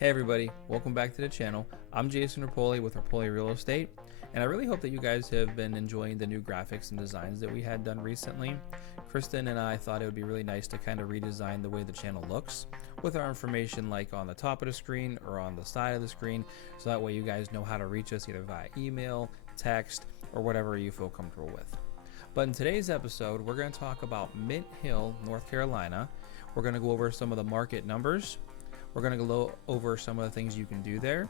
Hey everybody, welcome back to the channel. I'm Jason Rapoli with Rapoli Real Estate, and I really hope that you guys have been enjoying the new graphics and designs that we had done recently. Kristen and I thought it would be really nice to kind of redesign the way the channel looks with our information like on the top of the screen or on the side of the screen, so that way you guys know how to reach us either via email, text, or whatever you feel comfortable with. But in today's episode, we're going to talk about Mint Hill, North Carolina. We're going to go over some of the market numbers. We're going to go over some of the things you can do there,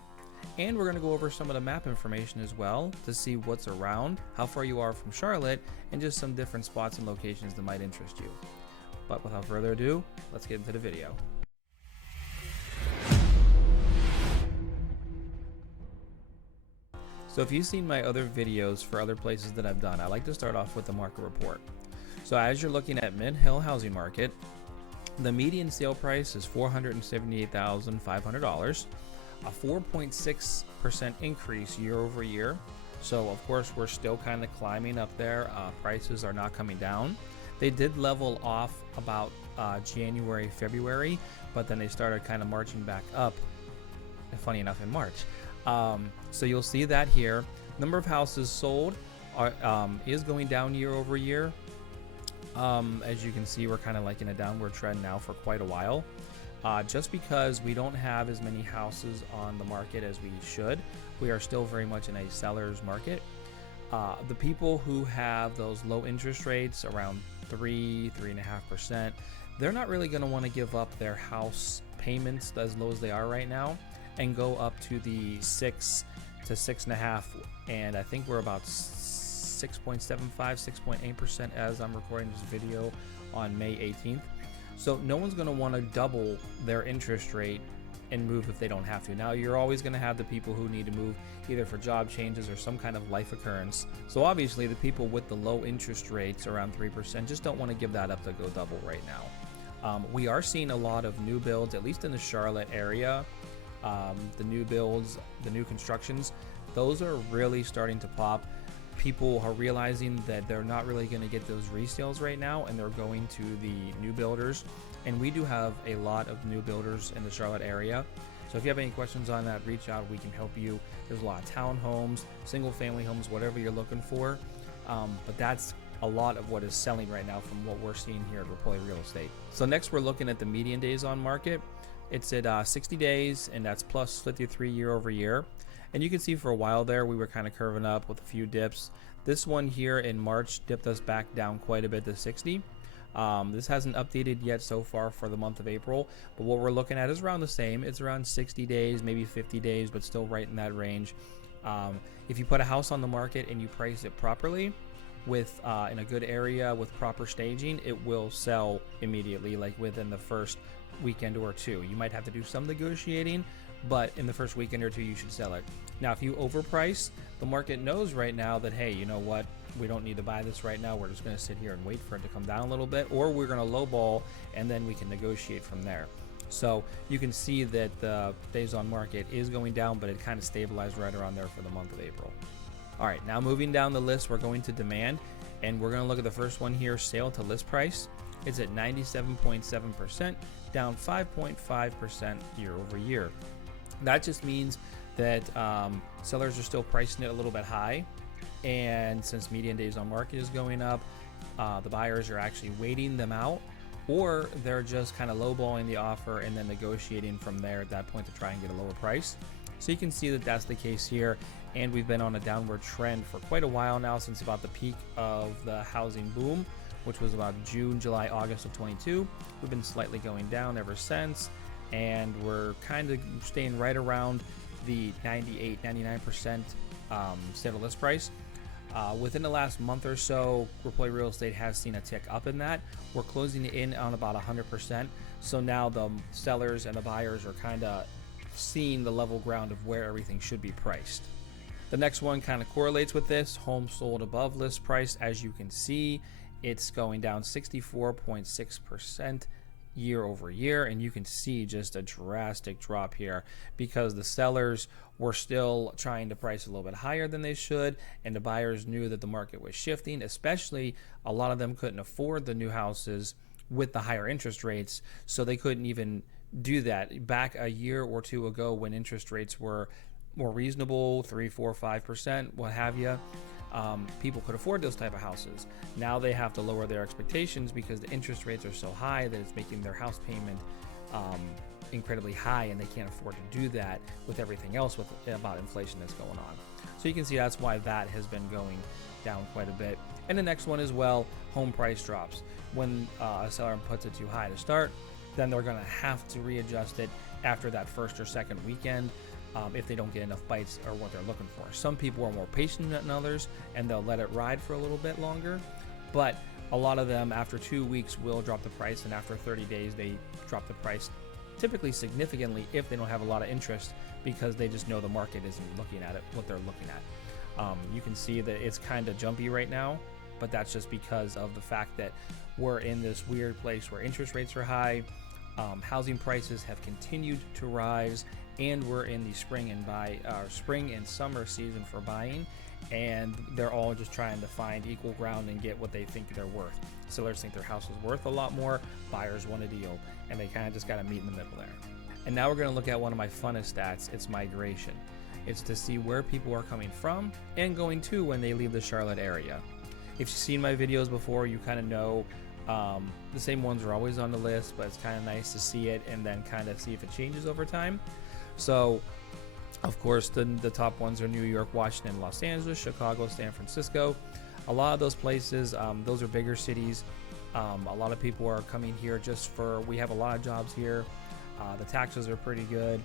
and we're going to go over some of the map information as well to see what's around, how far you are from Charlotte, and just some different spots and locations that might interest you. But without further ado, let's get into the video. So if you've seen my other videos for other places that I've done, I like to start off with the market report. So as you're looking at Mint Hill housing market, the median sale price is $478,500, a 4.6% increase year over year. So of course we're still kind of climbing up there. Prices are not coming down. They did level off about January, February, but then they started kind of marching back up, funny enough, in March. So you'll see that here. Number of houses sold is going down year over year. As you can see, we're kind of like in a downward trend now for quite a while, just because we don't have as many houses on the market as we should. We are still very much in a seller's market. The people who have those low interest rates around 3.5%, they're not really going to want to give up their house payments as low as they are right now and go up to the 6 to 6.5, and I think we're about 6.75, 6.8% as I'm recording this video on May 18th. So no one's going to want to double their interest rate and move if they don't have to. Now you're always going to have the people who need to move either for job changes or some kind of life occurrence. So obviously the people with the low interest rates around 3% just don't want to give that up to go double right now. We are seeing a lot of new builds, at least in the Charlotte area. The new builds, the new constructions, those are really starting to pop. People are realizing that they're not really going to get those resales right now, and they're going to the new builders. And we do have a lot of new builders in the Charlotte area. So if you have any questions on that, reach out. We can help you. There's a lot of townhomes, single family homes, whatever you're looking for. But that's a lot of what is selling right now from what we're seeing here at Rapoli Real Estate. So next we're looking at the median days on market. It's at 60 days, and that's plus 53 year over year. And you can see for a while there we were kind of curving up with a few dips. This one here in March dipped us back down quite a bit to 60. This hasn't updated yet so far for the month of April, but what we're looking at is around the same. It's around 60 days, maybe 50 days, but still right in that range. If you put a house on the market and you price it properly with in a good area with proper staging, it will sell immediately, like within the first weekend or two. You might have to do some negotiating, but in the first weekend or two you should sell it. Now if you overprice, the market knows right now that, hey, you know what, we don't need to buy this right now, we're just going to sit here and wait for it to come down a little bit, or we're going to lowball and then we can negotiate from there. So you can see that the days on market is going down, but it kind of stabilized right around there for the month of April. All right, now moving down the list, we're going to demand, and we're going to look at the first one here, sale to list price. It's at 97.7%, down 5.5% year over year. That just means that sellers are still pricing it a little bit high, and since median days on market is going up, the buyers are actually waiting them out, or they're just kind of lowballing the offer and then negotiating from there at that point to try and get a lower price. So you can see that that's the case here, and we've been on a downward trend for quite a while now, since about the peak of the housing boom, which was about June, July, August of 22. We've been slightly going down ever since, and we're kind of staying right around the 98-99% sale to list price. Within the last month or so, Rapoli Real Estate has seen a tick up in that. We're closing in on about 100%. So now the sellers and the buyers are kind of seeing the level ground of where everything should be priced. The next one kind of correlates with this. Homes sold above list price, as you can see, it's going down 64.6% year over year, and you can see just a drastic drop here because the sellers were still trying to price a little bit higher than they should, and the buyers knew that the market was shifting. Especially a lot of them couldn't afford the new houses with the higher interest rates, so they couldn't even do that. Back a year or two ago, when interest rates were more reasonable, 3, 4, 5%, what have you, people could afford those type of houses. Now they have to lower their expectations because the interest rates are so high that it's making their house payment incredibly high, and they can't afford to do that with everything else about inflation that's going on. So you can see that's why that has been going down quite a bit. And the next one as well, home price drops. When a seller puts it too high to start, then they're going to have to readjust it after that first or second weekend if they don't get enough bites or what they're looking for. Some people are more patient than others, and they'll let it ride for a little bit longer. But a lot of them, after 2 weeks, will drop the price, and after 30 days, they drop the price typically significantly if they don't have a lot of interest, because they just know the market isn't looking at it, what they're looking at. You can see that it's kind of jumpy right now, but that's just because of the fact that we're in this weird place where interest rates are high, housing prices have continued to rise, and we're in the spring and summer season for buying, and they're all just trying to find equal ground and get what they think they're worth. Sellers think their house is worth a lot more, buyers want a deal, and they kind of just got to meet in the middle there. And now we're going to look at one of my funnest stats. It's migration. It's to see where people are coming from and going to when they leave the Charlotte area. If you've seen my videos before, you kind of know the same ones are always on the list, but it's kind of nice to see it and then kind of see if it changes over time. So, of course, the top ones are New York, Washington, Los Angeles, Chicago, San Francisco. A lot of those places, those are bigger cities. A lot of people are coming here we have a lot of jobs here. The taxes are pretty good.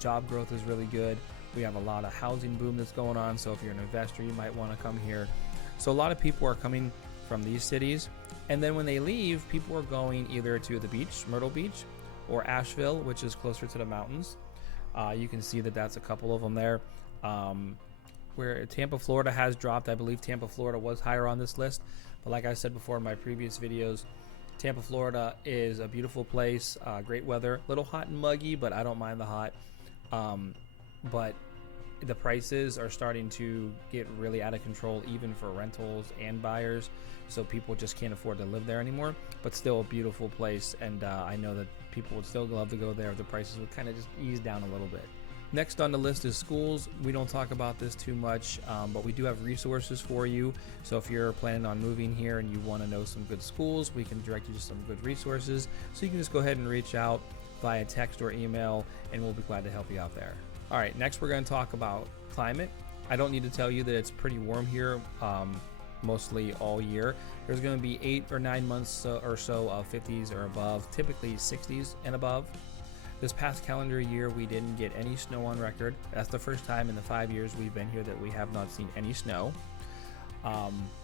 Job growth is really good. We have a lot of housing boom that's going on. So if you're an investor, you might want to come here. So a lot of people are coming from these cities. And then when they leave, people are going either to the beach, Myrtle Beach, or Asheville, which is closer to the mountains. You can see that that's a couple of them there. Where Tampa, Florida has dropped. I believe Tampa, Florida was higher on this list. But like I said before in my previous videos, Tampa, Florida is a beautiful place, great weather, a little hot and muggy, but I don't mind the hot. But the prices are starting to get really out of control, even for rentals and buyers. So people just can't afford to live there anymore, but still a beautiful place. And I know that people would still love to go there if the prices would kind of just ease down a little bit. Next on the list is schools. We don't talk about this too much, but we do have resources for you. So if you're planning on moving here and you want to know some good schools, we can direct you to some good resources. So you can just go ahead and reach out via text or email, and we'll be glad to help you out there. All right, next we're going to talk about climate. I don't need to tell you that it's pretty warm here mostly all year. There's going to be 8 or 9 months or so of 50s or above, typically 60s and above. This past calendar year, we didn't get any snow on record. That's the first time in the 5 years we've been here that we have not seen any snow.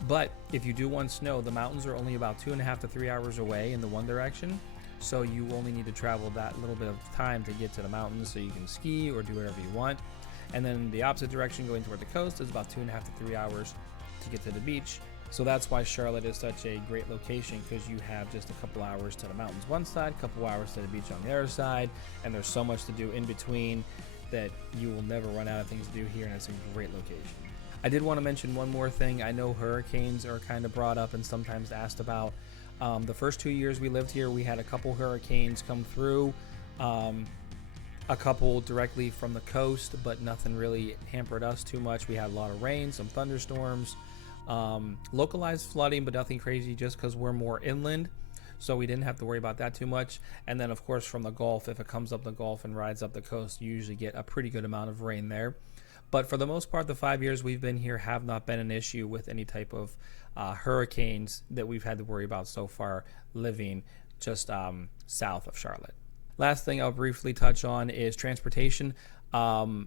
But if you do want snow, the mountains are only about 2.5 to 3 hours away in the one direction. So you only need to travel that little bit of time to get to the mountains so you can ski or do whatever you want. And then the opposite direction going toward the coast is about 2.5 to 3 hours to get to the beach. So that's why Charlotte is such a great location, because you have just a couple hours to the mountains one side, a couple hours to the beach on the other side, and there's so much to do in between that you will never run out of things to do here, and it's a great location. I did want to mention one more thing. I know hurricanes are kind of brought up and sometimes asked about. The first 2 years we lived here, we had a couple hurricanes come through, a couple directly from the coast, but nothing really hampered us too much. We had a lot of rain, some thunderstorms, localized flooding, but nothing crazy, just because we're more inland, so we didn't have to worry about that too much. And then of course from the Gulf, if it comes up the Gulf and rides up the coast, you usually get a pretty good amount of rain there. But for the most part, the 5 years we've been here have not been an issue with any type of hurricanes that we've had to worry about so far living just south of Charlotte. Last thing I'll briefly touch on is transportation.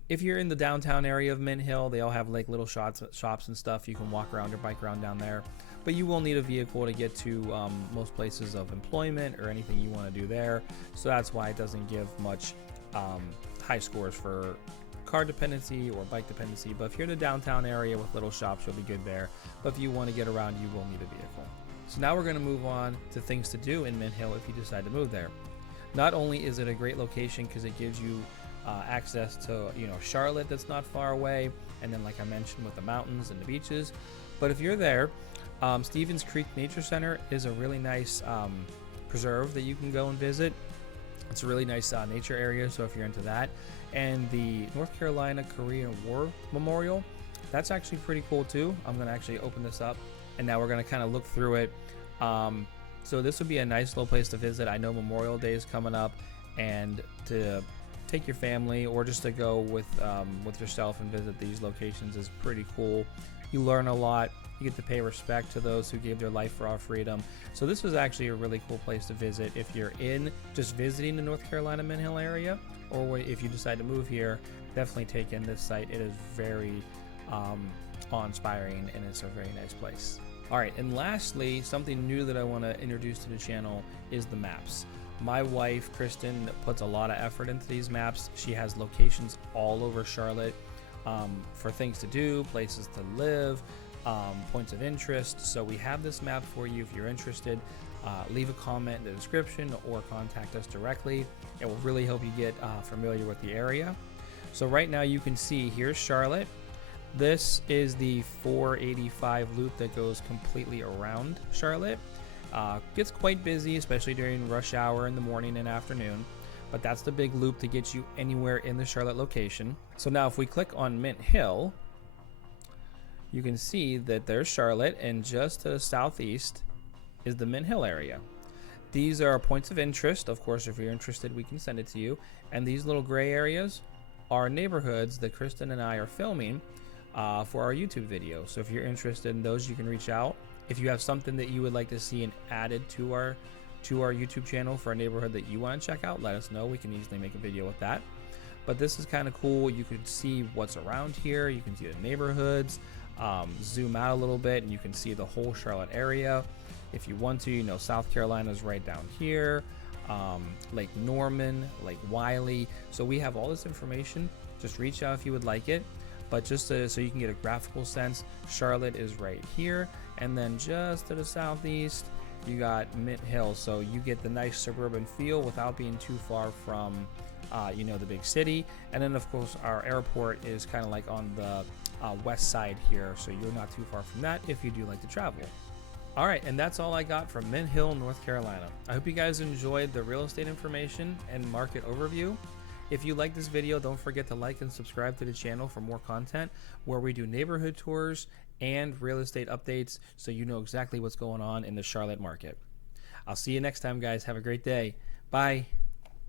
If you're in the downtown area of Mint Hill, they all have like little shops and stuff. You can walk around or bike around down there, but you will need a vehicle to get to most places of employment or anything you want to do there. So that's why it doesn't give much high scores for car dependency or bike dependency. But if you're in the downtown area with little shops, you'll be good there. But if you want to get around, you will need a vehicle. So now we're going to move on to things to do in Mint Hill if you decide to move there. Not only is it a great location because it gives you access to Charlotte that's not far away, and then like I mentioned with the mountains and the beaches, but if you're there, Stevens Creek Nature Center is a really nice preserve that you can go and visit. It's a really nice nature area, so if you're into that. And the North Carolina Korean War Memorial, that's actually pretty cool too. I'm going to actually open this up, and now we're going to kind of look through it. So this would be a nice little place to visit. I know Memorial Day is coming up, and to take your family or just to go with yourself and visit these locations is pretty cool. You learn a lot. You get to pay respect to those who gave their life for our freedom. So this was actually a really cool place to visit if you're in just visiting the North Carolina Mint Hill area, or if you decide to move here. Definitely take in this site. It is very awe-inspiring, and it's a very nice place. All right, and lastly, something new that I want to introduce to the channel is the maps. My wife, Kristen, puts a lot of effort into these maps. She has locations all over Charlotte for things to do, places to live, points of interest. So we have this map for you if you're interested. Leave a comment in the description or contact us directly. It will really help you get familiar with the area. So right now you can see here's Charlotte. This is the 485 loop that goes completely around Charlotte. Gets quite busy, especially during rush hour in the morning and afternoon, but that's the big loop to get you anywhere in the Charlotte location. So now if we click on Mint Hill, you can see that there's Charlotte, and just to the southeast is the Mint Hill area. These are points of interest. Of course, if you're interested, we can send it to you. And these little gray areas are neighborhoods that Kristen and I are filming for our YouTube video. So if you're interested in those, you can reach out. If you have something that you would like to see and added to our YouTube channel for a neighborhood that you want to check out, let us know. We can easily make a video with that. But this is kind of cool. You can see what's around here. You can see the neighborhoods. Zoom out a little bit and you can see the whole Charlotte area. If you want to, you know, South Carolina is right down here. Lake Norman, Lake Wiley. So we have all this information. Just reach out if you would like it. But just so you can get a graphical sense, Charlotte is right here. And then just to the southeast, you got Mint Hill. So you get the nice suburban feel without being too far from, you know, the big city. And then, of course, our airport is kind of like on the west side here. So you're not too far from that if you do like to travel. All right, and that's all I got from Mint Hill, North Carolina. I hope you guys enjoyed the real estate information and market overview. If you like this video, don't forget to like and subscribe to the channel for more content where we do neighborhood tours and real estate updates so you know exactly what's going on in the Charlotte market. I'll see you next time, guys. Have a great day. Bye.